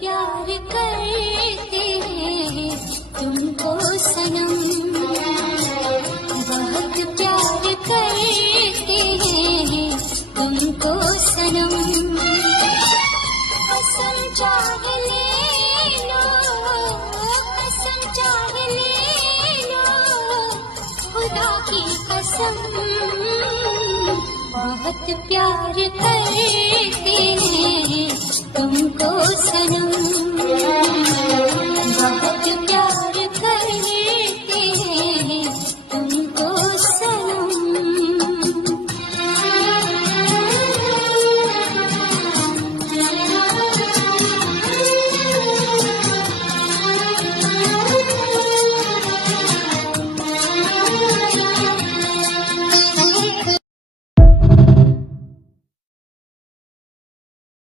प्यार करते हैं तुमको सनम, बहुत प्यार करते हैं तुमको सनम। कसम चाहे ले लो, कसम चाहे ले लो, खुदा की कसम, बहुत प्यार करते हैं तुमको सनम, बहुत प्यार